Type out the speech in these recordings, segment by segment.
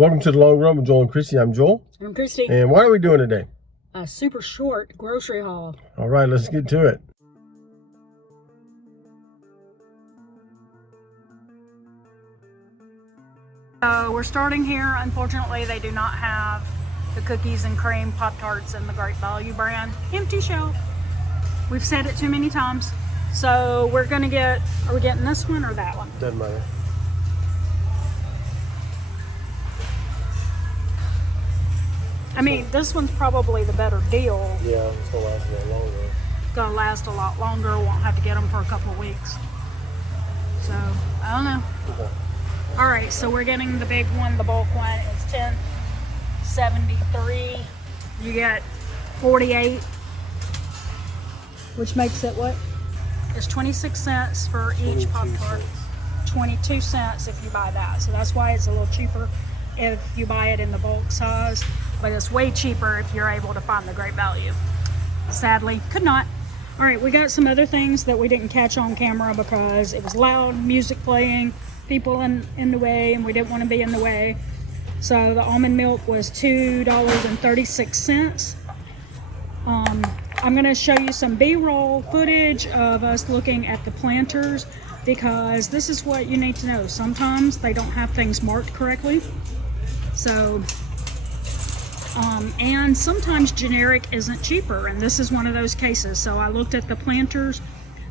Welcome to the Long Run with Joel and Christy. I'm Joel. I'm Christy. And what are we doing today? A super short grocery haul. All right, let's get to it. So we're starting here. Unfortunately, they do not have the cookies and cream Pop-Tarts in the Great Value brand. Empty shelf. We've said it too many times. So we're gonna get, are we getting this one or that one? Doesn't matter. I mean, this one's probably the better deal. Yeah, it's gonna last a lot longer. It's gonna last a lot longer. Won't have to get them for a couple of weeks. So, I don't know. Okay. All right, so we're getting the big one, the bulk one. It's $10.73. You get 48, which makes it what? It's 26 cents for each Pop-Tart. 22 cents if you buy that. So that's why it's a little cheaper if you buy it in the bulk size, but it's way cheaper if you're able to find the Great Value. Sadly, could not. All right, we got some other things that we didn't catch on camera because it was loud, music playing, people in the way, and we didn't want to be in the way. So the almond milk was $2.36. I'm going to show you some B-roll footage of us looking at the Planters because this is what you need to know. Sometimes they don't have things marked correctly. So, and sometimes generic isn't cheaper, and this is one of those cases. So I looked at the Planters.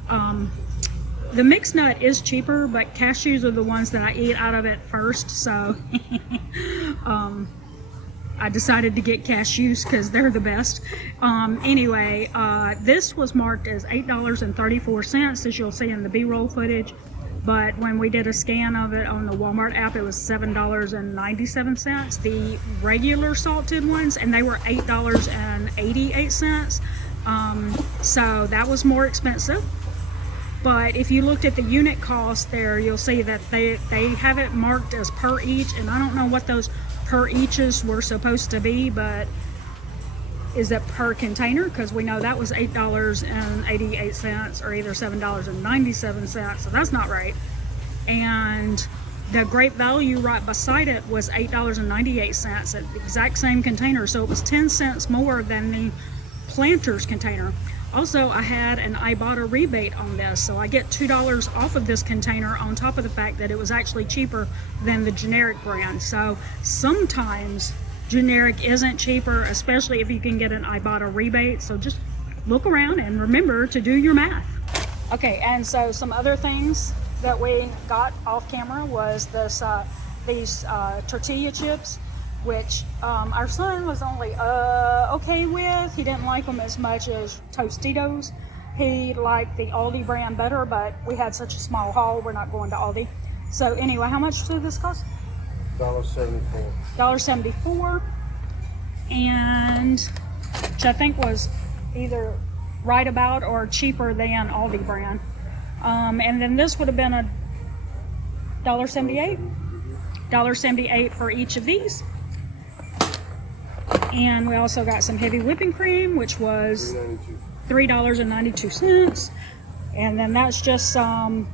The mixed nut is cheaper, but cashews are the ones that I eat out of it first. So I decided to get cashews because they're the best. Anyway, this was marked as $8.34, as you'll see in the B-roll footage. But when we did a scan of it on the Walmart app, it was $7.97. The regular salted ones, and they were $8.88. So that was more expensive. But if you looked at the unit cost there, you'll see that they have it marked as per each, and I don't know what those per eaches were supposed to be, but is it per container? Because we know that was $8.88 or either $7.97, so that's not right. And the Great Value right beside it was $8.98 at the exact same container, so it was 10 cents more than the Planters container. Also, I had an Ibotta rebate on this, so I get $2 off of this container on top of the fact that it was actually cheaper than the generic brand. So sometimes generic isn't cheaper, especially if you can get an Ibotta rebate. So just look around and remember to do your math. Okay, and so some other things that we got off camera was this these tortilla chips, which our son was only okay with. He didn't like them as much as Tostitos. He liked the Aldi brand better, but we had such a small haul, we're not going to Aldi. So anyway, how much did this cost? $1.74. $1.74, and which I think was either right about or cheaper than Aldi brand. And then this would have been a $1.78. $1.78 for each of these. And we also got some heavy whipping cream, which was $3.92. And then that's just some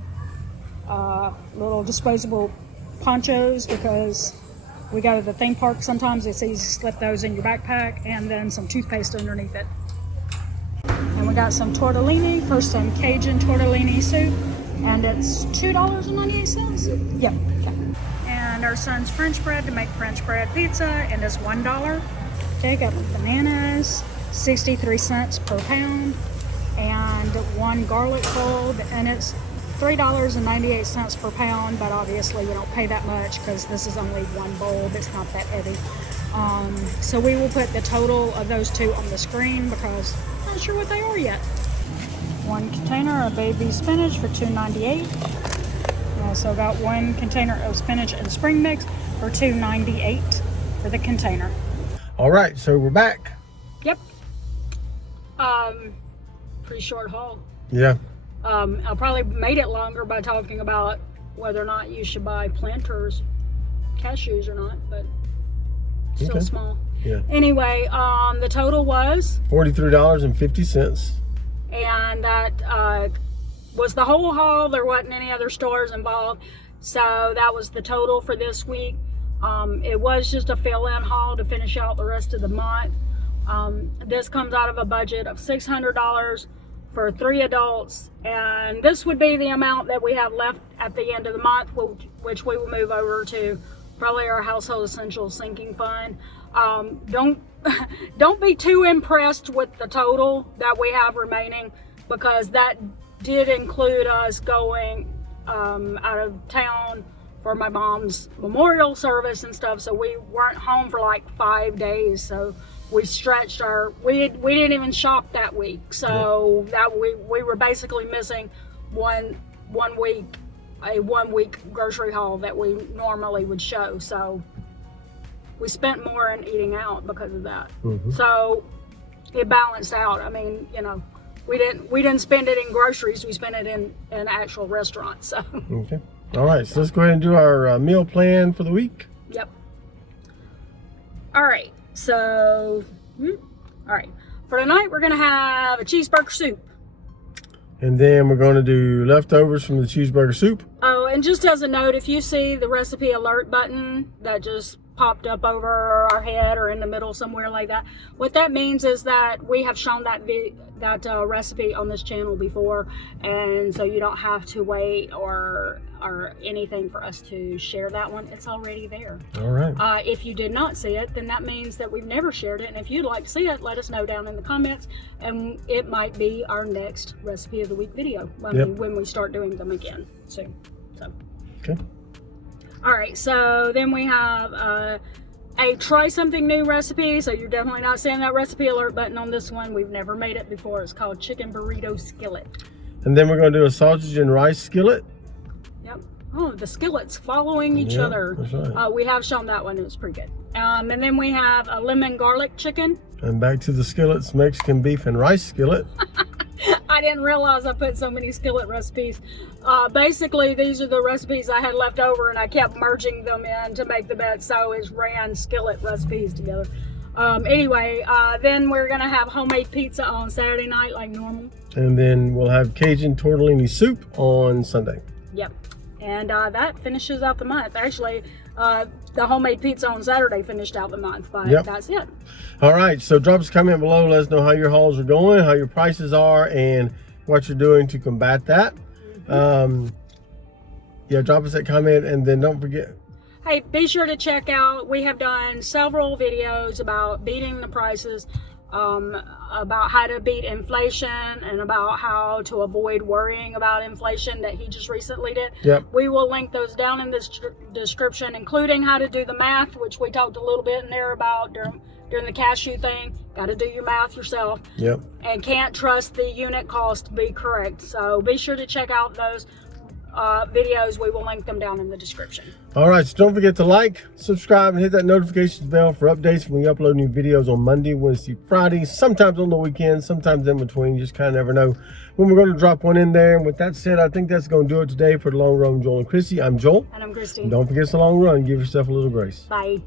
little disposable ponchos because we go to the theme park sometimes. It's easy to slip those in your backpack, and then some toothpaste underneath it. And we got some tortellini for some Cajun tortellini soup, and it's $2.98. Yep. Okay. And our son's French bread to make French bread pizza, and it's $1. Okay, got bananas, 63 cents per pound, and one garlic bulb, and it's $3.98 per pound, but obviously we don't pay that much because this is only one bulb. It's not that heavy. So we will put the total of those two on the screen because I'm not sure what they are yet. One container of baby spinach for $2.98. We also got one container of spinach and spring mix for $2.98 for the container. All right, so we're back. Yep. Pretty short haul. Yeah. I probably made it longer by talking about whether or not you should buy Planters cashews or not, but still Okay. small. Yeah. Anyway, the total was $43.50. and that was the whole haul. There wasn't any other stores involved, so that was the total for this week. It was just a fill-in haul to finish out the rest of the month. This comes out of a budget of $600 for 3 adults, and this would be the amount that we have left at the end of the month, which we will move over to probably our household essentials sinking fund. Don't be too impressed with the total that we have remaining, because that did include us going out of town for my mom's memorial service and stuff, so we weren't home for like 5 days, so we stretched we didn't even shop that week, so that we were basically missing one week, a 1 week grocery haul that we normally would show. So we spent more in eating out because of that. So it balanced out. I mean, you know, we didn't spend it in groceries, we spent it in actual restaurants. So Okay. All right, so let's go ahead and do our meal plan for the week. yep. All right, so all right, for tonight we're gonna have a cheeseburger soup. And then we're going to do leftovers from the cheeseburger soup. Oh, and just as a note, if you see the recipe alert button that just popped up over our head or in the middle somewhere like that, what that means is that we have shown that recipe on this channel before, and so you don't have to wait or anything for us to share that one. It's already there. All right. If you did not see it, then that means that we've never shared it, and if you'd like to see it, let us know down in the comments, and it might be our next recipe of the week video when we start doing them again soon. So Okay. all right, so then we have a try something new recipe. So you're definitely not seeing that recipe alert button on this one. We've never made it before. It's called chicken burrito skillet. And then we're going to do a sausage and rice skillet. Yep. Oh, the skillets following each other. That's right. We have shown that one. It was pretty good. And then we have a lemon garlic chicken. And back to the skillets, Mexican beef and rice skillet. I didn't realize I put so many skillet recipes. Basically, these are the recipes I had left over, and I kept merging them in to make the bed, so it ran skillet recipes together. Anyway, then we're gonna have homemade pizza on Saturday night like normal. And then we'll have Cajun tortellini soup on Sunday. Yep. And that finishes out the month. Actually, the homemade pizza on Saturday finished out the month, but that's it. All right, so drop us a comment below. Let us know how your hauls are going, how your prices are, and what you're doing to combat that. Yeah, drop us that comment, and then don't forget. Hey, be sure to check out, we have done several videos about beating the prices, about how to beat inflation, and about how to avoid worrying about inflation that he just recently did. Yep. We will link those down in this description, including how to do the math, which we talked a little bit in there about during the cashew thing. Got to do your math yourself. Yep. And can't trust the unit cost to be correct. So be sure to check out those videos. We will link them down in the description. All right, so don't forget to like, subscribe, and hit that notifications bell for updates when we upload new videos on Monday, Wednesday, Friday, sometimes on the weekends, sometimes in between. You just kind of never know when we're going to drop one in there. And with that said, I think that's going to do it today for the Long Run with Joel and Christy. I'm Joel. And I'm Christy. And don't forget, it's a long run. Give yourself a little grace. Bye.